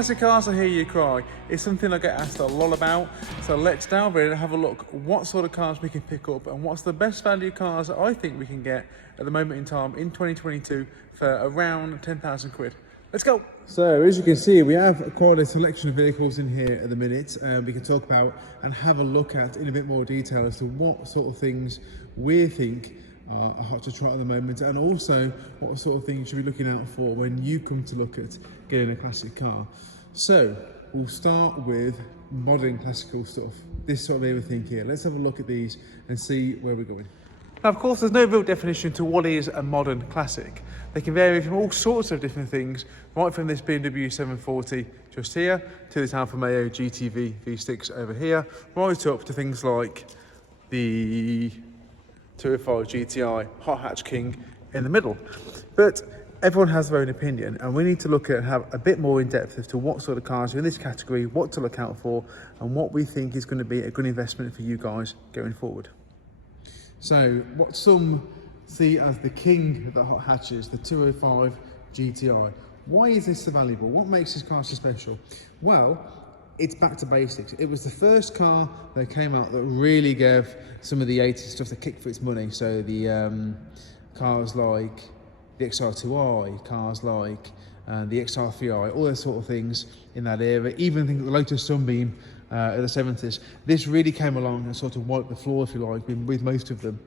Classic cars, I hear you cry. It's something I get asked a lot about. So let's delve in and have a look what sort of cars we can pick up and what's the best value cars that I think we can get at the moment in time in 2022 for around 10,000 quid. Let's go. So as you can see, we have quite a selection of vehicles in here at the minute we can talk about and have a look at in a bit more detail as to what sort of things we think are hot to try at the moment, and also what sort of things you should be looking out for when you come to look at getting a classic car. So we'll start with modern classical stuff, this sort of everything here. Let's have a look at these and see where we're going. Now, of course, there's no real definition to what is a modern classic. They can vary from all sorts of different things, right from this BMW 740 just here, to this Alfa Romeo GTV V6 over here, right up to things like the 205 GTI Hot Hatch King in the middle. But everyone has their own opinion, and we need to look at and have a bit more in depth as to what sort of cars are in this category, what to look out for, and what we think is going to be a good investment for you guys going forward. So what some see as the king of the hot hatches, the 205 GTI. Why is this so valuable? What makes this car so special? Well, it's back to basics. It was the first car that came out that really gave some of the 80s stuff the kick for its money. So the cars like the XR2i, cars like the XR3i, all those sort of things in that era, even things like the Lotus Sunbeam in the 70s. This really came along and sort of wiped the floor, if you like, with most of them.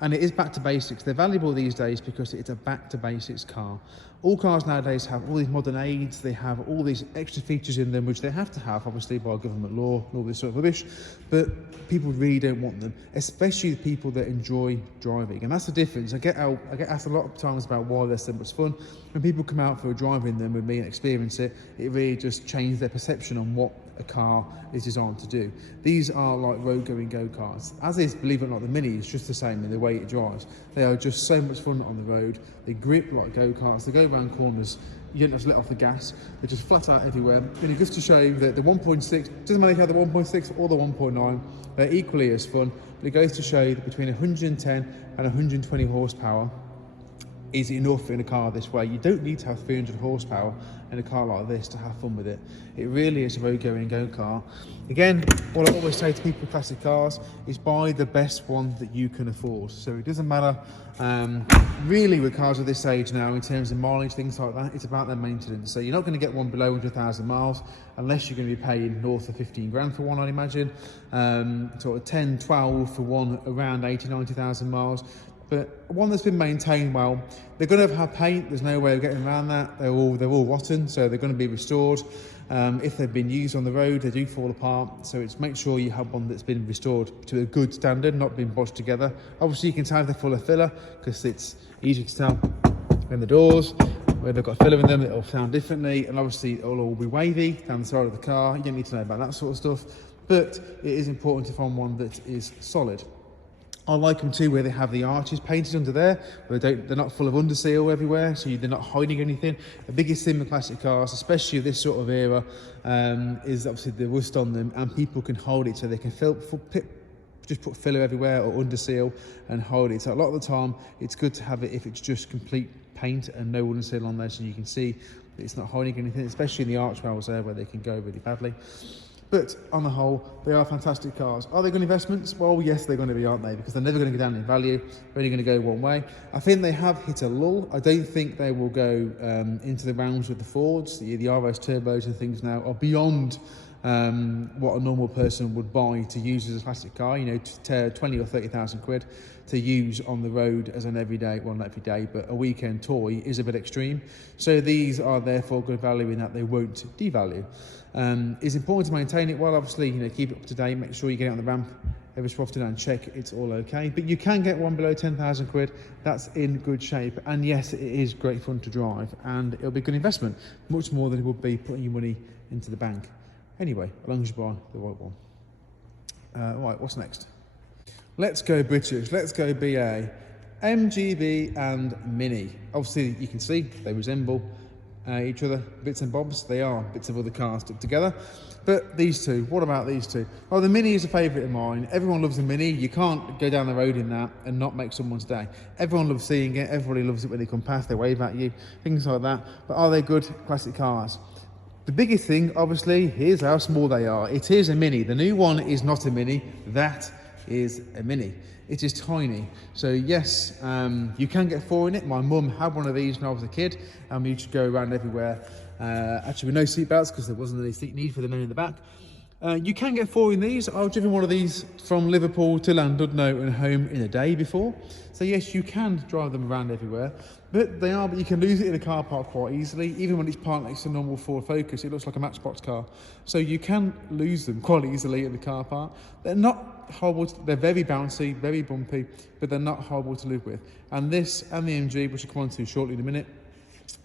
And it is back to basics. They're valuable these days because it's a back to basics car. All cars nowadays have all these modern aids, they have all these extra features in them, which they have to have, obviously, by government law and all this sort of rubbish, but people really don't want them, especially the people that enjoy driving. And that's the difference. I get asked a lot of times about why they're so much fun. When people come out for a drive in them with me and experience it, it really just changes their perception on what a car is designed to do. These are like road-going go-karts, as is, believe it or not, the Mini is just the same in the way it drives. They are just so much fun on the road. They grip like go-karts, they go around corners, you don't have to let off the gas, they're just flat out everywhere. And it goes to show you that the 1.6, doesn't matter if you have the 1.6 or the 1.9, they're equally as fun, but it goes to show you that between 110 and 120 horsepower is enough in a car this way. You don't need to have 300 horsepower in a car like this to have fun with it. It really is a road-going go-kart. Again, what I always say to people with classic cars is buy the best one that you can afford. So it doesn't matter really with cars of this age now in terms of mileage, things like that, it's about their maintenance. So you're not going to get one below 100,000 miles unless you're going to be paying north of 15 grand for one, I'd imagine. Sort of 10, 12 for one around 80, 90,000 miles. But one that's been maintained well. They're going to have paint, there's no way of getting around that. They're all rotten, so they're going to be restored. If they've been used on the road, they do fall apart. So it's make sure you have one that's been restored to a good standard, not been bodged together. Obviously you can tell if they're full of filler, because it's easy to tell in the doors. Where they've got filler in them, it'll sound differently, and obviously it'll all be wavy down the side of the car. You don't need to know about that sort of stuff, but it is important to find one that is solid. I like them too where they have the arches painted under there, where they're not full of underseal everywhere, so they're not hiding anything. The biggest thing with classic cars, especially this sort of era, is obviously the rust on them, and people can hold it, so they can just put filler everywhere or underseal and hold it. So a lot of the time, it's good to have it if it's just complete paint and no underseal on there, so you can see that it's not hiding anything, especially in the arch rails there where they can go really badly. But on the whole, they are fantastic cars. Are they good investments? Well, yes, they're going to be, aren't they? Because they're never going to go down in value. They're only going to go one way. I think they have hit a lull. I don't think they will go into the rounds with the Fords. The RS turbos and things now are beyond what a normal person would buy to use as a classic car, you know, 20 or 30,000 quid to use on the road as an everyday, well, not every day, but a weekend toy is a bit extreme. So these are therefore good value in that they won't devalue. It's important to maintain it well, obviously, you know, keep it up to date, make sure you get it on the ramp every so often and check it's all okay. But you can get one below 10,000 quid, that's in good shape. And yes, it is great fun to drive, and it'll be a good investment, much more than it would be putting your money into the bank. Anyway, as long as you buy the right one. Right, what's next? Let's go British, let's go BA. MGB and Mini. Obviously, you can see they resemble each other, bits and bobs. They are bits of other cars stuck together. But these two, what about these two? Well, the Mini is a favourite of mine. Everyone loves the Mini. You can't go down the road in that and not make someone's day. Everyone loves seeing it. Everybody loves it when they come past, they wave at you, things like that. But are they good classic cars? The biggest thing, obviously, here's how small they are. It is a Mini. The new one is not a Mini. That is a Mini. It is tiny. So yes, you can get 4 in it. My mum had one of these when I was a kid, and we used to go around everywhere. Actually, with no seat belts because there wasn't any seat need for the men in the back. You can get 4 in these. I've driven one of these from Liverpool to Llandudno and home in a day before. So yes, you can drive them around everywhere, but you can lose it in a car park quite easily. Even when it's parked next to a normal Ford Focus, it looks like a Matchbox car. So you can lose them quite easily in the car park. They're not horrible, they're very bouncy, very bumpy, but they're not horrible to live with. And this and the MG, which I'll come on to shortly in a minute,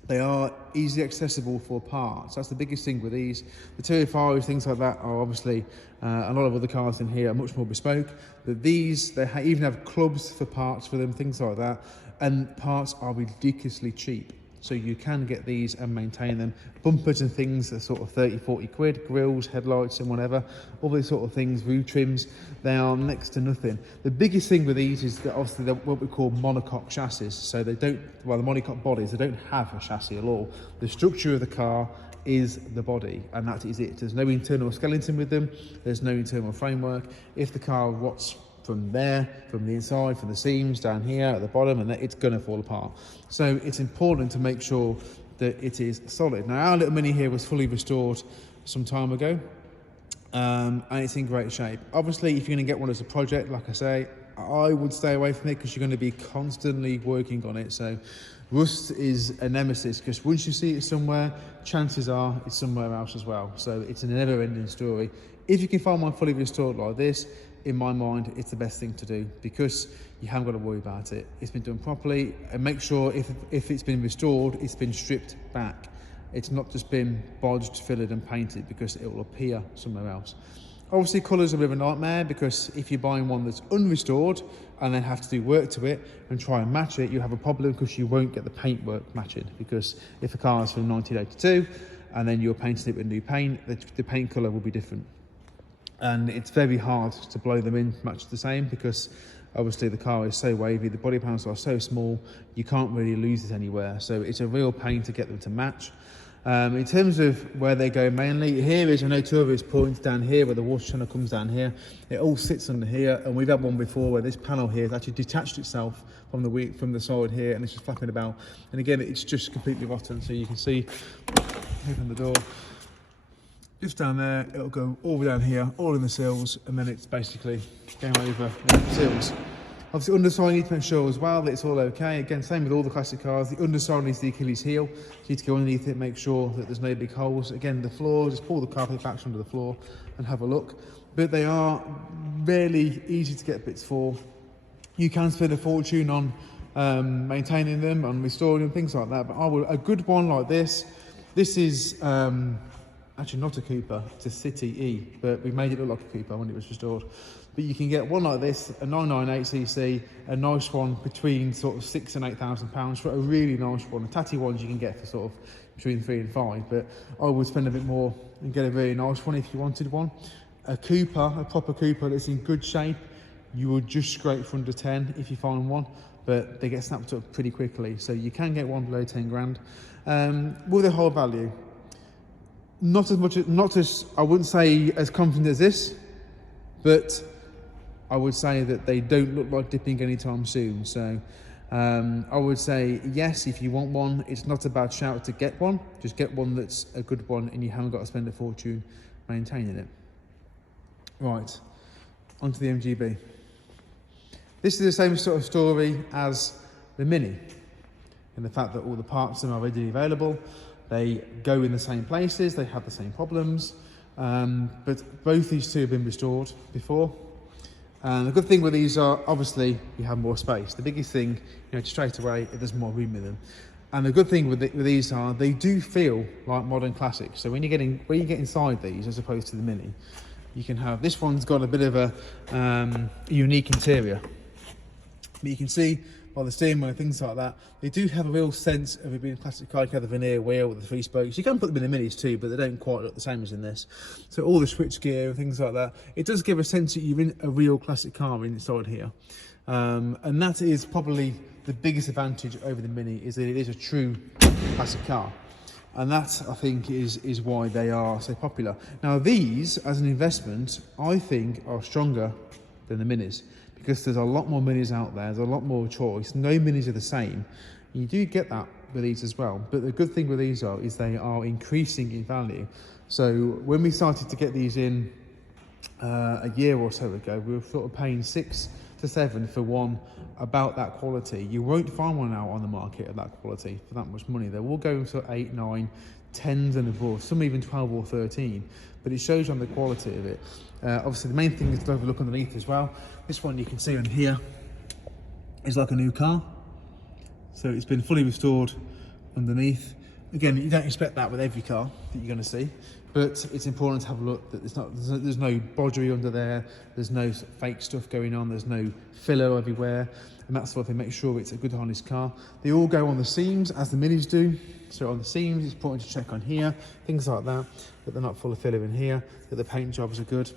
they are easily accessible for parts. That's the biggest thing with these. The Terrifiers, things like that, are obviously a lot of other cars in here are much more bespoke. But these, they even have clubs for parts for them, things like that. And parts are ridiculously cheap. So you can get these and maintain them. Bumpers and things are sort of 30, 40 quid, grills, headlights and whatever, all these sort of things, roof trims, they are next to nothing. The biggest thing with these is that obviously they're what we call monocoque chassis. So they don't, well, the monocoque bodies, they don't have a chassis at all. The structure of the car is the body, and that is it. There's no internal skeleton with them, there's no internal framework. If the car rots from there, from the inside, from the seams down here at the bottom, and it's going to fall apart. So it's important to make sure that it is solid. Now our little Mini here was fully restored some time ago, and it's in great shape. Obviously, if you're going to get one as a project, like I say, I would stay away from it because you're going to be constantly working on it. So rust is a nemesis, because once you see it somewhere, chances are it's somewhere else as well. So it's a never-ending story. If you can find one fully restored like this, in my mind, it's the best thing to do, because you haven't got to worry about it. It's been done properly, and make sure if it's been restored, it's been stripped back. It's not just been bodged, fillered and painted, because it will appear somewhere else. Obviously, colours are a bit of a nightmare, because if you're buying one that's unrestored and then have to do work to it and try and match it, you have a problem, because you won't get the paint work matching. Because if a car is from 1982 and then you're painting it with new paint, the paint colour will be different. And it's very hard to blow them in much the same, because obviously the car is so wavy, the body panels are so small, you can't really lose it anywhere. So it's a real pain to get them to match. In terms of where they go mainly, here is a notorious point down here where the water channel comes down here. It all sits under here, and we've had one before where this panel here has actually detached itself from the side here, and it's just flapping about. And again, it's just completely rotten. So you can see, open the door, just down there, it'll go all the way down here, all in the seals, and then it's basically game over the seals. Obviously, underside, you need to make sure as well that it's all okay. Again, same with all the classic cars. The underside is the Achilles heel. You need to go underneath it, make sure that there's no big holes. Again, the floor, just pull the carpet back under the floor and have a look. But they are really easy to get bits for. You can spend a fortune on maintaining them, on restoring them, things like that. But a good one like this is actually not a Cooper, it's a City E, but we made it look like a Cooper when it was restored. But you can get one like this, a 998cc, a nice one between sort of £6,000 and £8,000 for a really nice one. The tatty ones you can get for sort of between 3 and 5, but I would spend a bit more and get a really nice one if you wanted one. A Cooper, a proper Cooper that's in good shape, you would just scrape for under 10 if you find one, but they get snapped up pretty quickly. So you can get one below 10 grand. Will they hold value? Not as, I wouldn't say as confident as this, but I would say that they don't look like dipping anytime soon. So I would say yes, if you want one, it's not a bad shout to get one. Just get one that's a good one, and you haven't got to spend a fortune maintaining it. Right, onto the MGB. This is the same sort of story as the Mini, in the fact that all the parts are readily available. They go in the same places, they have the same problems, but both these two have been restored before. And the good thing with these are, obviously, you have more space. The biggest thing, straight away, there's more room in them. And the good thing with these are, they do feel like modern classics. So when you get inside these, as opposed to the Mini, you can have, this one's got a bit of a unique interior. But you can see, by the steering wheel, things like that, they do have a real sense of it being a classic car. You have the veneer wheel with the 3 spokes. You can put them in the Minis too, but they don't quite look the same as in this. So all the switch gear and things like that, it does give a sense that you're in a real classic car inside here. And that is probably the biggest advantage over the Mini, is that it is a true classic car. And that, I think, is why they are so popular. Now, these, as an investment, I think are stronger than the Minis, because there's a lot more Minis out there, there's a lot more choice, no Minis are the same. You do get that with these as well, but the good thing with these is they are increasing in value. So when we started to get these in a year or so ago, we were sort of paying 6 to 7 for one about that quality. You won't find one out on the market of that quality for that much money. They will go for 8, 9, 10s and above, some even 12 or 13, but it shows on the quality of it. Obviously the main thing is to have a look underneath as well. This one you can see on here is like a new car. So it's been fully restored underneath. Again, you don't expect that with every car that you're going to see, but it's important to have a look that there's no bodgery under there, there's no fake stuff going on, there's no filler everywhere, and that sort of thing. Make sure it's a good honest car. They all go on the seams as the Minis do. So on the seams, it's important to check on here, things like that they're not full of filler in here, that the paint jobs are good.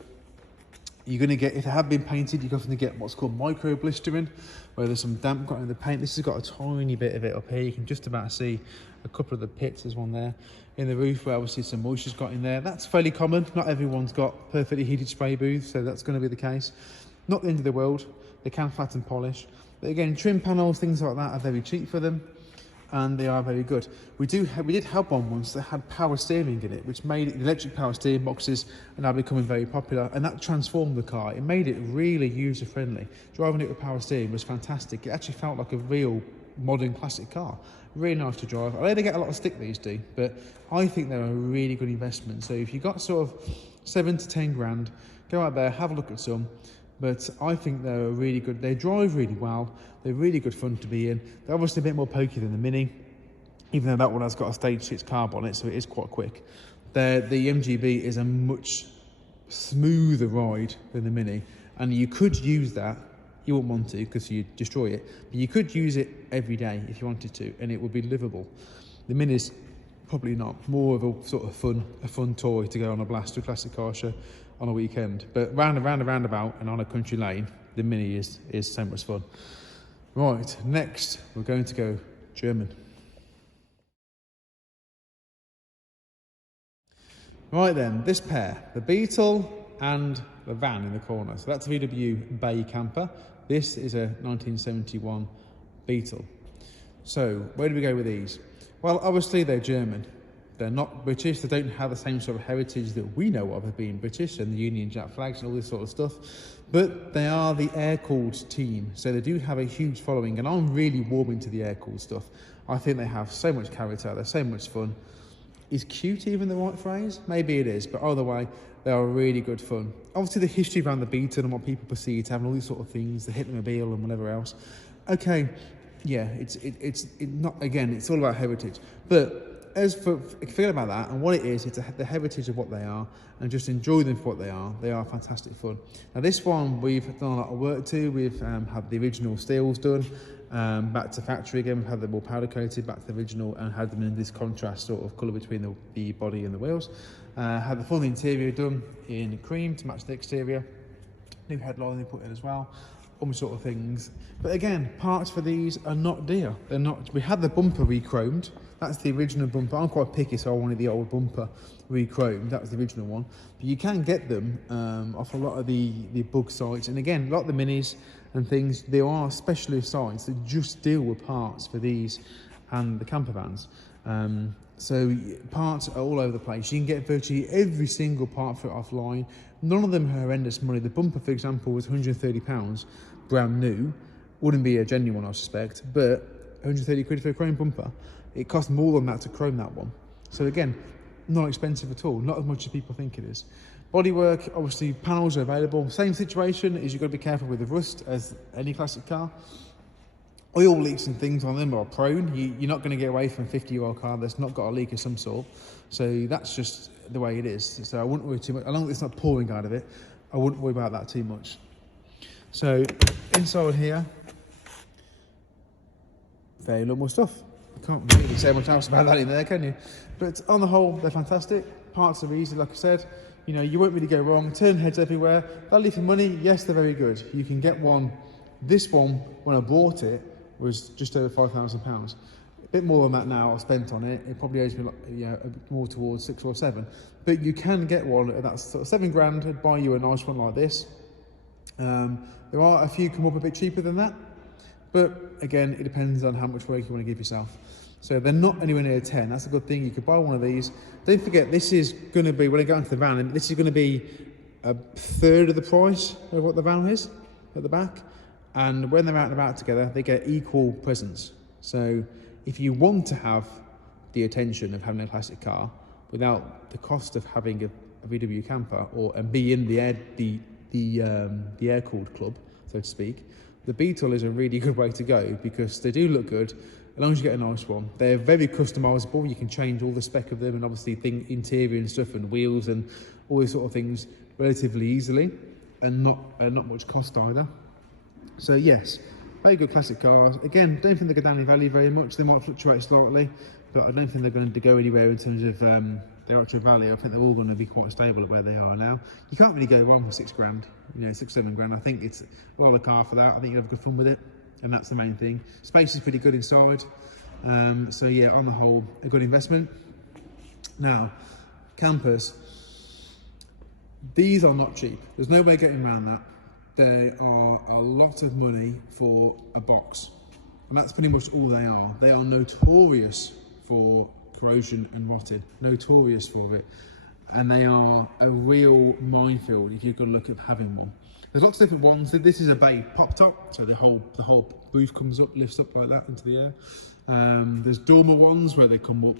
You're going to get, if they have been painted, you're going to get what's called micro blistering, where there's some damp got in the paint. This has got a tiny bit of it up here. You can just about see a couple of the pits. There's one there in the roof where obviously some moisture's got in there. That's fairly common. Not everyone's got perfectly heated spray booths, so that's going to be the case. Not the end of the world. They can flat and polish. But again, trim panels, things like that are very cheap for them, and they are very good. We did have one once that had power steering in it, which made it, electric power steering boxes are now becoming very popular, and that transformed the car. It made it really user friendly. Driving it with power steering was fantastic. It actually felt like a real modern classic car. Really nice to drive. I know they get a lot of stick, these do, but I think they're a really good investment. So if you've got sort of 7 to 10 grand, go out there, have a look at some. But I think they're really good. They drive really well. They're really good fun to be in. They're obviously a bit more pokey than the Mini, even though that one has got a stage 6 carb on it, so it is quite quick. The MGB is a much smoother ride than the Mini, and you could use that. You wouldn't want to because you'd destroy it, but you could use it every day if you wanted to, and it would be livable. The Mini's probably not. More of a sort of fun toy to go on a blast to a classic car show on a weekend. But round and roundabout and on a country lane, the Mini is so much fun. Right, next we're going to go German. Right then, this pair, the Beetle and the van in the corner. So that's a VW Bay camper. This is a 1971 Beetle. So where do we go with these? Well, obviously they're German. They're not British. They don't have the same sort of heritage that we know of being British and the Union Jack flags and all this sort of stuff. But they are the air-cooled team. So they do have a huge following, and I'm really warming to the air-cooled stuff. I think they have so much character. They're so much fun. Is cute even the right phrase? Maybe it is, but either way, they are really good fun. Obviously the history around the Beetle and what people perceive to have and all these sort of things, the Hitlermobile and whatever else. Okay, yeah, it's not, again, it's all about heritage. But as for forget about that, and what it is, it's the heritage of what they are, and just enjoy them for what they are. They are fantastic fun. Now this one we've done a lot of work to. We've had the original steels done, back to factory again. We've had them all powder coated back to the original and had them in this contrast sort of colour between the body and the wheels. Had the full interior done in cream to match the exterior. New headlining they put in as well. All sort of things. But again, parts for these are not dear. They're not. We had the bumper re-chromed. That's the original bumper. I'm quite picky, so I wanted the old bumper re-chromed. That was the original one. But you can get them off a lot of the bug sites. And again, like the Minis and things, there are specialist sites that just deal with parts for these and the camper vans. So parts are all over the place. You can get virtually every single part for it offline. None of them are horrendous money. The bumper, for example, was £130, brand new. Wouldn't be a genuine, I suspect, but 130 quid for a chrome bumper. It cost more than that to chrome that one. So again, not expensive at all, not as much as people think it is. Bodywork, obviously panels are available. Same situation, is you've got to be careful with the rust as any classic car. Oil leaks and things on them are prone. You're not going to get away from a 50-year-old car that's not got a leak of some sort. So that's just the way it is. So I wouldn't worry too much. As long as it's not pouring out of it, I wouldn't worry about that too much. So inside here, very normal stuff. You can't really say much else about that in there, can you? But on the whole, they're fantastic. Parts are easy, like I said. You know, you won't really go wrong. Turn heads everywhere. Value for money, yes, they're very good. You can get one. This one, when I bought it, was just over £5,000. bit more than that now I've spent on it. It probably owes me like, you know, a bit more towards 6 or 7. But you can get one at that sort of 7 grand and buy you a nice one like this. There are a few come up a bit cheaper than that, but again, it depends on how much work you want to give yourself. So they're not anywhere near 10. That's a good thing. You could buy one of these. Don't forget, this is going to be, when I go into the van, this is going to be a third of the price of what the van is at the back. And when they're out and about together, they get equal presents. So if you want to have the attention of having a classic car without the cost of having a VW camper and be in the air-cooled club, so to speak, the Beetle is a really good way to go because they do look good as long as you get a nice one. They're very customizable. You can change all the spec of them and obviously interior and stuff and wheels and all these sort of things relatively easily and not much cost either. So yes, very good classic cars. Again, don't think they go down in value very much. They might fluctuate slightly, but I don't think they're going to go anywhere in terms of their actual value. I think they're all going to be quite stable at where they are now. You can't really go wrong with 6 grand, you know, 6, 7 grand. I think it's a lot of car for that. I think you'll have good fun with it, and that's the main thing. Space is pretty good inside. So yeah, on the whole, a good investment. Now, campers. These are not cheap. There's no way getting around that. They are a lot of money for a box. And that's pretty much all they are. They are notorious for corrosion and rotting, notorious for it. And they are a real minefield if you're going to look at having one. There's lots of different ones. This is a bay pop top, so the whole roof comes up, lifts up like that into the air. There's dormer ones where they come up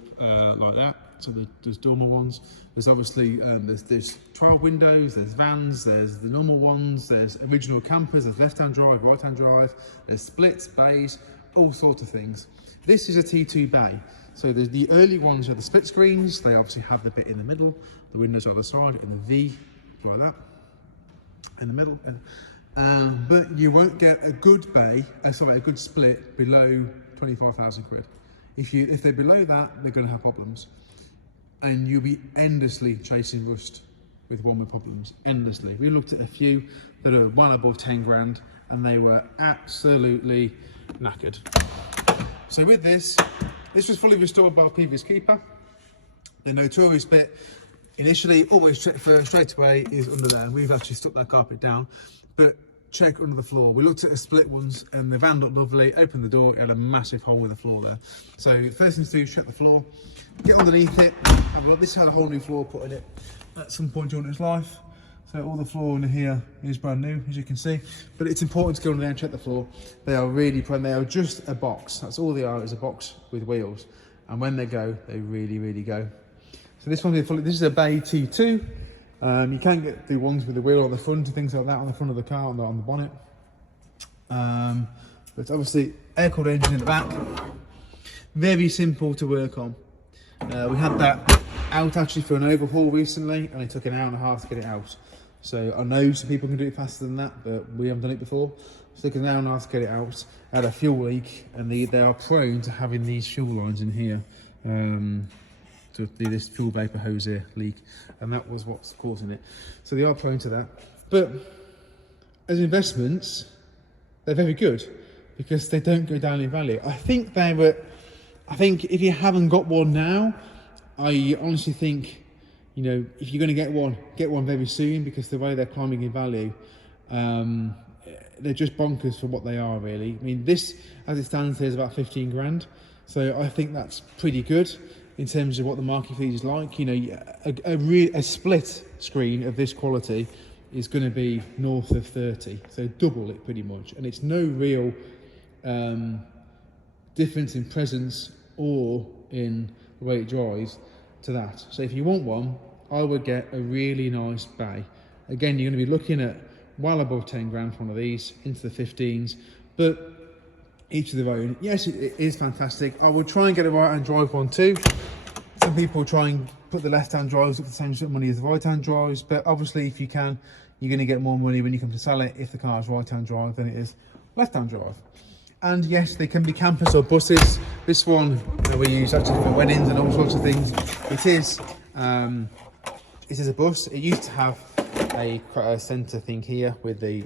like that. So there's dormer ones. There's obviously there's 12 windows. There's vans. There's the normal ones. There's original campers. There's left-hand drive, right-hand drive. There's splits, bays, all sorts of things. This is a T2 bay. So there's the early ones are the split screens. They obviously have the bit in the middle. The windows are on the side and the V like that in the middle. But you won't get a good bay, a good split below 25,000 quid. If they're below that, they're going to have problems. And you'll be endlessly chasing rust with one with problems, endlessly. We looked at a few that are well above 10 grand and they were absolutely knackered. So with this was fully restored by our previous keeper. The notorious bit, initially always check for straight away is under there. We've actually stuck that carpet down, but check under the floor. We looked at the split ones and the van looked lovely. Opened the door, it had a massive hole in the floor there. So first thing to do is check the floor, get underneath it. This had a whole new floor put in it at some point during its life. So all the floor under here is brand new, as you can see. But it's important to go under there and check the floor. They are really they are just a box. That's all they are, is a box with wheels. And when they go, they really, really go. So this is a Bay T2. You can get the ones with the wheel on the front and things like that on the front of the car, on the bonnet. But obviously, air-cooled engine in the back. Very simple to work on. We had that out actually for an overhaul recently, and it took an hour and a half to get it out. So I know some people can do it faster than that, but we haven't done it before. So it took an hour and a half to get it out. I had a fuel leak, and they are prone to having these fuel lines in here. To this fuel vapor hose here leak, and that was what's causing it. So they are prone to that. But as investments, they're very good because they don't go down in value. I think if you haven't got one now, I honestly think, you know, if you're going to get one very soon, because the way they're climbing in value, they're just bonkers for what they are, really. I mean, this, as it stands here, is about 15 grand. So I think that's pretty good in terms of what the market feed is like. You know, a split screen of this quality is going to be north of 30, so double it pretty much. And it's no real difference in presence or in the way it drives to that. So if you want one, I would get a really nice bay. Again, you're going to be looking at well above 10 grand for one of these, into the 15s, but each of their own. Yes, it is fantastic. I would try and get a right-hand drive one too. Some people try and put the left-hand drives up the same sort of money as the right-hand drives, but obviously if you can, you're going to get more money when you come to sell it if the car is right-hand drive than it is left-hand drive. And yes, they can be campers or buses. This one we use actually for weddings and all sorts of things. It is a bus. It used to have a centre thing here with the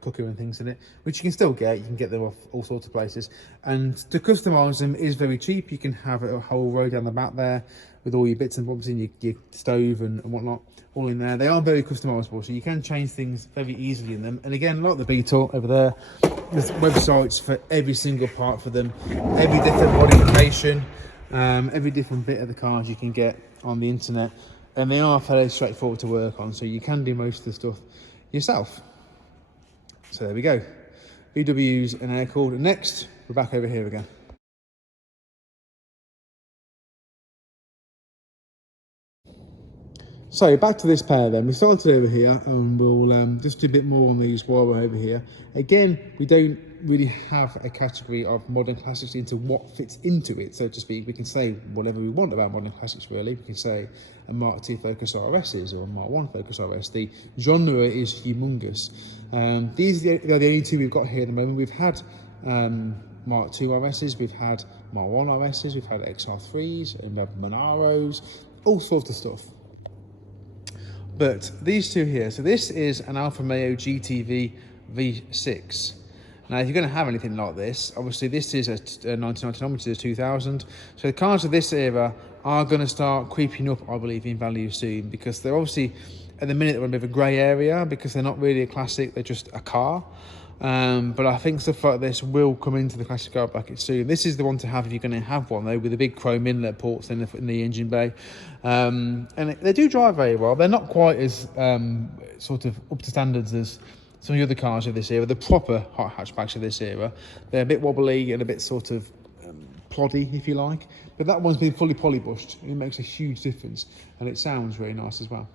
cooker and things in it, which you can still get. You can get them off all sorts of places. And to customise them is very cheap. You can have a whole row down the back there with all your bits and bobs in your stove and whatnot, all in there. They are very customisable, so you can change things very easily in them. And again, like the Beetle over there, there's websites for every single part for them, every different modification, every different bit of the cars you can get on the internet. And they are fairly straightforward to work on, so you can do most of the stuff yourself. So there we go. VWs and air cooled. Next, we're back over here again. So back to this pair then. We started over here and we'll just do a bit more on these while we're over here. Again, we don't really have a category of modern classics into what fits into it, so to speak. We can say whatever we want about modern classics, really. We can say a Mark II Focus RSs or a Mark I Focus RS. The genre is humongous. These are the only two we've got here at the moment. We've had Mark II RSs, we've had Mark I RSs, we've had XR3s, and Monaros, all sorts of stuff. But these two here, so this is an Alfa Romeo GTV V6. Now, if you're going to have anything like this, obviously this is a 1999, which is a 2000. So the cars of this era are going to start creeping up, I believe, in value soon, because they're obviously, at the minute, they're in a bit of a grey area because they're not really a classic, they're just a car. But I think stuff like this will come into the classic car bracket soon. This is the one to have if you're going to have one, though, with the big chrome inlet ports in the engine bay. And they do drive very well. They're not quite as sort of up to standards as some of the other cars of this era, the proper hot hatchbacks of this era. They're a bit wobbly and a bit sort of ploddy, if you like. But that one's been fully polybushed. It makes a huge difference, and it sounds really nice as well.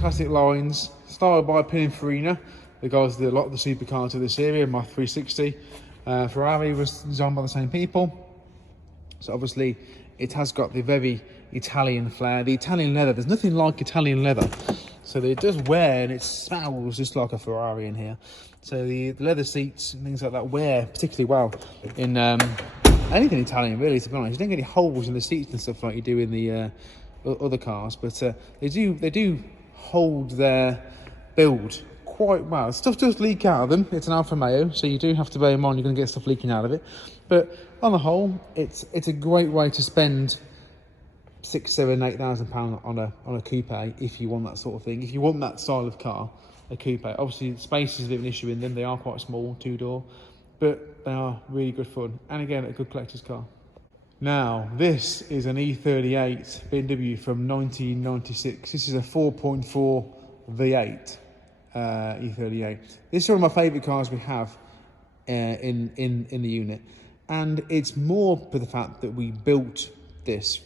Classic lines, started by Pininfarina, the guys that did a lot of the supercars of this area. My 360 Ferrari was designed by the same people, so obviously it has got the very Italian flair, the Italian leather. There's nothing like Italian leather, so it does wear and it smells just like a Ferrari in here. So the leather seats and things like that wear particularly well in anything Italian, really, to be honest. You don't get any holes in the seats and stuff like you do in the other cars, but they do hold their build quite well. Stuff does leak out of them. It's an Alfa Romeo, so you do have to bear in mind you're going to get stuff leaking out of it. But on the whole, it's a great way to spend £6,000, £7,000, £8,000 on a coupe if you want that sort of thing. If you want that style of car, a coupe. Obviously, space is a bit of an issue in them. They are quite small, two-door, but they are really good fun. And again, a good collector's car. Now, this is an E38 BMW from 1996. This is a 4.4 V8 E38. This is one of my favourite cars we have in the unit. And it's more for the fact that we built this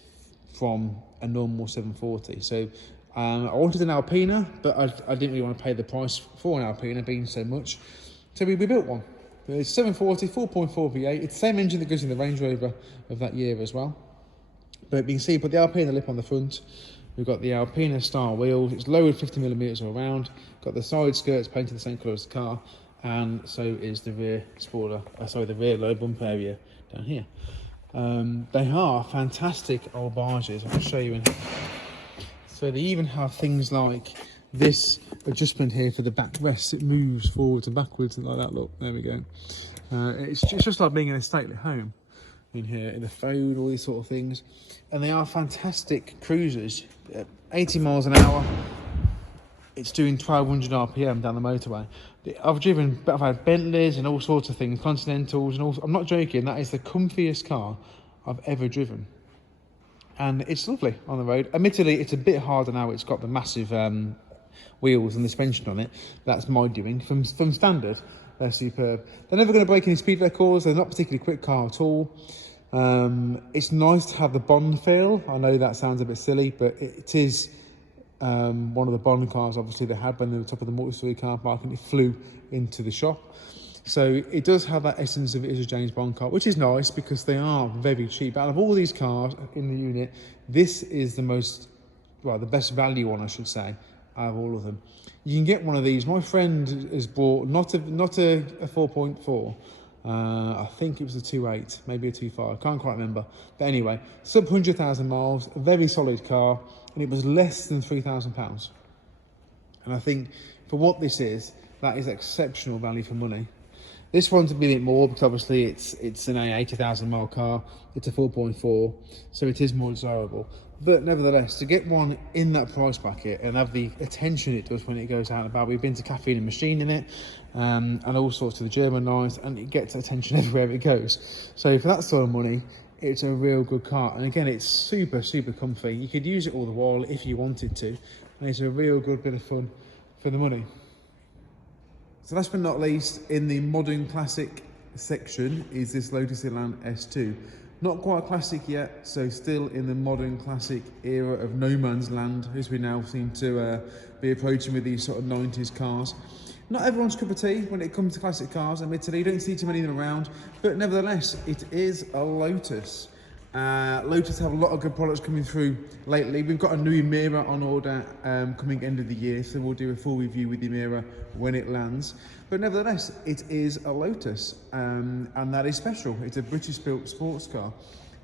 from a normal 740. So I wanted an Alpina, but I didn't really want to pay the price for an Alpina being so much. So we built one. It's 740, 4.4 V8. It's the same engine that goes in the Range Rover of that year as well. But you can see, put the Alpina lip on the front. We've got the Alpina style wheels. It's lowered 50mm all around. Got the side skirts painted the same colour as the car. And so is the rear spoiler, the rear low bumper area down here. They are fantastic old barges. I'll show you in here. So they even have things like this adjustment here for the backrest. It moves forwards and backwards and like that. Look, there we go. It's just like being in a stately home in here, in the phone, all these sort of things. And they are fantastic cruisers. 80 miles an hour. It's doing 1200 RPM down the motorway. I've had Bentleys and all sorts of things, Continentals and all. I'm not joking, that is the comfiest car I've ever driven. And it's lovely on the road. Admittedly, it's a bit harder now. It's got the massive wheels and the suspension on it. That's my doing. From standard, they're superb. They're never going to break any speed records. They're not a particularly quick car at all. It's nice to have the Bond feel. I know that sounds a bit silly, but it is one of the Bond cars, obviously, they had when they were top of the multi-story car park, and it flew into the shop. So it does have that essence of it is a James Bond car, which is nice because they are very cheap. Out of all these cars in the unit, this is the most, well, the best value one, I should say, out of all of them. You can get one of these. My friend has bought not a 4.4. I think it was a 2.8, maybe a 2.5. I can't quite remember. But anyway, sub 100,000 miles, a very solid car, and it was less than £3,000. And I think for what this is, that is exceptional value for money. This one's a bit more because obviously it's an 80,000 mile car. It's a 4.4, so it is more desirable. But nevertheless, to get one in that price bracket and have the attention it does when it goes out and about, we've been to Caffeine and Machine in it, and all sorts of the German lines, and it gets attention everywhere it goes. So for that sort of money, it's a real good car. And again, it's super, super comfy. You could use it all the while if you wanted to, and it's a real good bit of fun for the money. So last but not least, in the modern classic section is this Lotus Elan S2. Not quite classic yet, so still in the modern classic era of no man's land, as we now seem to be approaching with these sort of 90s cars. Not everyone's cup of tea when it comes to classic cars, admittedly. You don't see too many of them around, but nevertheless, it is a Lotus. Lotus have a lot of good products coming through lately. We've got a new Emira on order coming end of the year, so we'll do a full review with the Emira when it lands. But nevertheless, it is a Lotus, and that is special. It's a British-built sports car.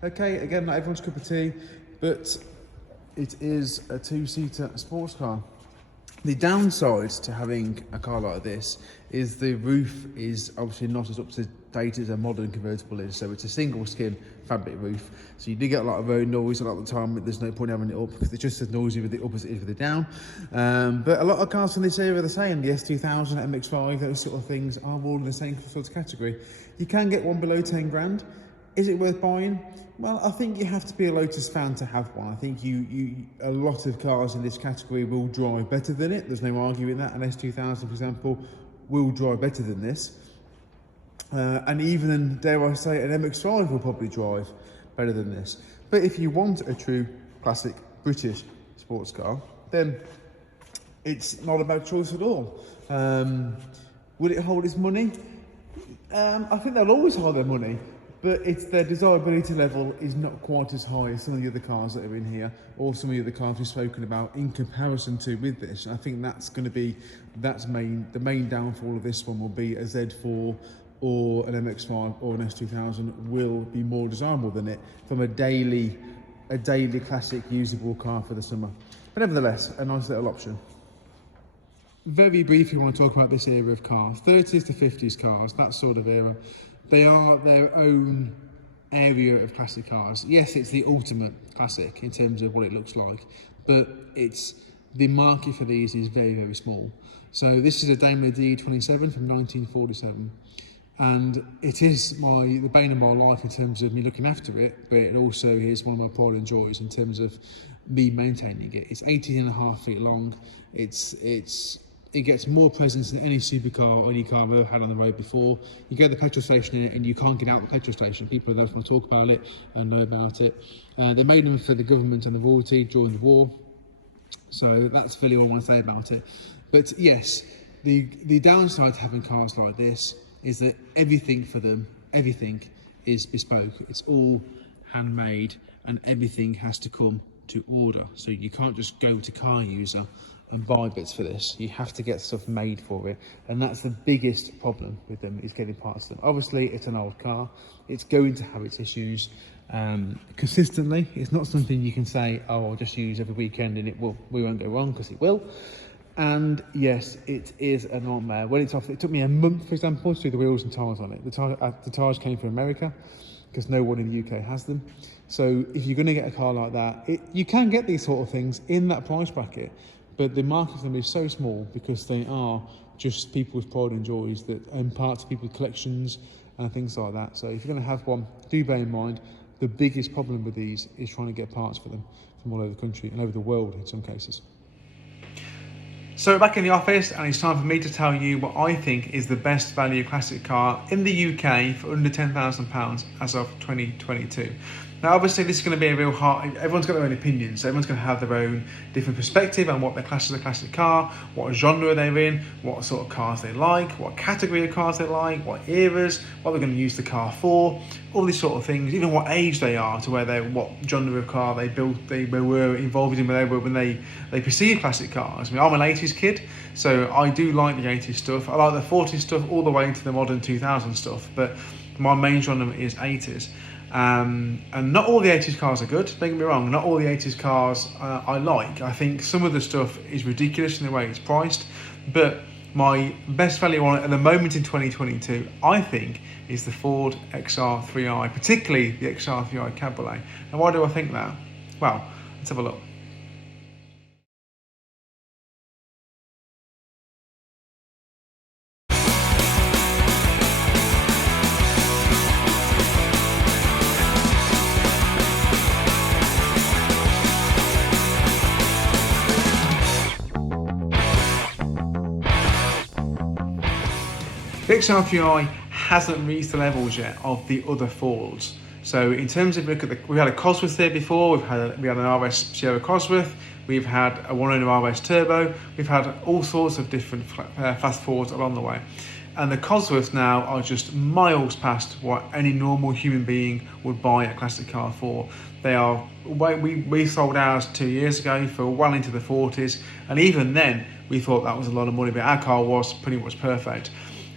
Okay, again, not everyone's cup of tea, but it is a two-seater sports car. The downside to having a car like this is the roof is obviously not as up to date as a modern convertible is. So it's a single skin fabric roof. So you do get a lot of road noise a lot of the time, but there's no point having it up because it's just as noisy with it up as it is with it down. But a lot of cars from this era are the same. The S2000, MX-5, those sort of things are all in the same sort of category. You can get one below 10 grand. Is it worth buying? Well, I think you have to be a Lotus fan to have one. I think a lot of cars in this category will drive better than it. There's no arguing that. An S2000, for example, will drive better than this. And even, dare I say, an MX-5 will probably drive better than this. But if you want a true classic British sports car, then it's not a bad choice at all. Will it hold its money? I think they'll always hold their money. But it's their desirability level is not quite as high as some of the other cars that are in here, or some of the other cars we've spoken about in comparison to with this. And I think that's going to be the main downfall of this one will be a Z4 or an MX-5 or an S2000 will be more desirable than it from a daily classic usable car for the summer. But nevertheless, a nice little option. Very briefly, I want to talk about this era of cars, 30s to 50s cars, that sort of era. They are their own area of classic cars. Yes, it's the ultimate classic in terms of what it looks like, but the market for these is very, very small. So this is a Daimler D27 from 1947, and it is the bane of my life in terms of me looking after it, but it also is one of my pride and joys in terms of me maintaining it. It's 18.5 feet long. It gets more presence than any supercar or any car I've ever had on the road before. You go to the petrol station in it and you can't get out of the petrol station. People don't want to talk about it and know about it. They made them for the government and the royalty during the war. So that's really all I want to say about it. But yes, the downside to having cars like this is that everything for them, everything is bespoke. It's all handmade and everything has to come to order. So you can't just go to Car User and buy bits for this. You have to get stuff made for it, and that's the biggest problem with them, is getting parts of them. Obviously it's an old car, it's going to have its issues consistently. It's not something you can say, oh, I'll just use every weekend and we won't go wrong, because it will. And yes, it is a nightmare. When it's off, it took me a month, for example, to do the wheels and tyres on it. The tyres came from America because no one in the UK has them. So if you're going to get a car like that, you can get these sort of things in that price bracket. But the market for them is so small because they are just people's pride and joys that impart to people's collections and things like that. So if you're going to have one, do bear in mind the biggest problem with these is trying to get parts for them from all over the country and over the world in some cases. So back in the office, and it's time for me to tell you what I think is the best value classic car in the UK for under £10,000 as of 2022. Now obviously this is going to be a real hard, everyone's got their own opinions, so everyone's going to have their own different perspective on what they class as a classic car, what genre they're in, what sort of cars they like, what category of cars they like, what eras, what they're going to use the car for, all these sort of things, even what age they are, to where what genre of car they were involved in when they perceived classic cars. I mean, I'm an 80s kid, so I do like the 80s stuff. I like the 40s stuff all the way into the modern 2000s stuff, but my main genre is 80s. And not all the 80s cars are good, don't get me wrong, not all the 80s cars I like. I think some of the stuff is ridiculous in the way it's priced, but my best value on it at the moment in 2022, I think, is the Ford XR3i, particularly the XR3i Cabriolet. And why do I think that? Well, let's have a look. The XR3i hasn't reached the levels yet of the other Fords. So in terms of, look at we had a Cosworth here before, we had an RS Sierra Cosworth, we've had a 1owner RS Turbo, we've had all sorts of different fast Fords along the way. And the Cosworths now are just miles past what any normal human being would buy a classic car for. They are, we sold ours 2 years ago for well into the 40s, and even then we thought that was a lot of money, but our car was pretty much perfect.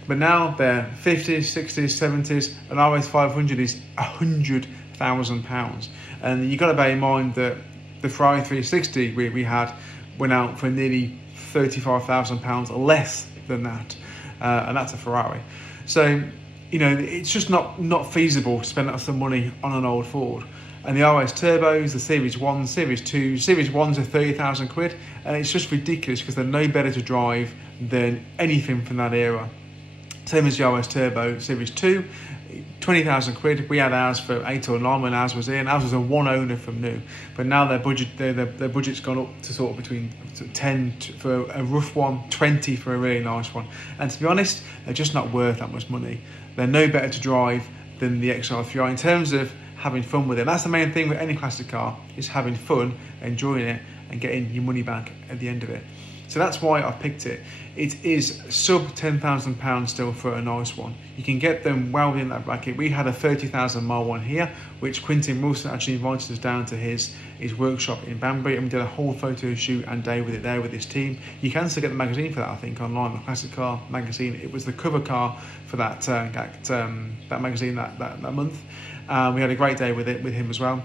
But now they're 50s, 60s, 70s, and RS 500 is £100,000. And you've got to bear in mind that the Ferrari 360 we had went out for nearly £35,000 less than that. And that's a Ferrari. So, you know, it's just not feasible to spend that sort of money on an old Ford. And the RS Turbos, the Series 1, Series 2, Series 1s are 30,000 quid, and it's just ridiculous because they're no better to drive than anything from that era. Same as the RS Turbo Series 2, 20,000 quid. We had ours for 8 or 9 when ours was in. Ours was a one owner from new, but now their budget's gone up to sort of between 10 for a rough one, 20 for a really nice one. And to be honest, they're just not worth that much money. They're no better to drive than the XR3i in terms of having fun with it. And that's the main thing with any classic car, is having fun, enjoying it, and getting your money back at the end of it. So that's why I picked it. It is sub £10,000 still for a nice one. You can get them well within that bracket. We had a 30,000 mile one here, which Quintin Wilson actually invited us down to his workshop in Banbury, and we did a whole photo shoot and day with it there with his team. You can still get the magazine for that, I think, online, the Classic Car magazine. It was the cover car for that magazine that month. We had a great day with him as well.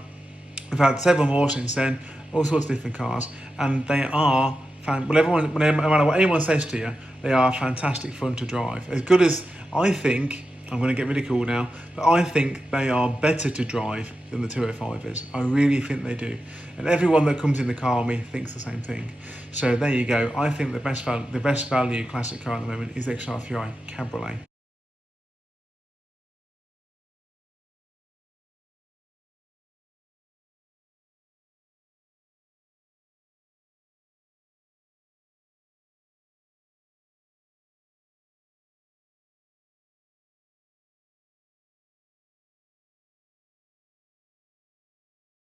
We've had several more since then, all sorts of different cars, and they are no matter what anyone says to you, they are fantastic fun to drive. As good as I think, I'm going to get ridiculed now, but I think they are better to drive than the 205 is. I really think they do. And everyone that comes in the car with me thinks the same thing. So there you go. I think the best value classic car at the moment is the XR3i Cabriolet.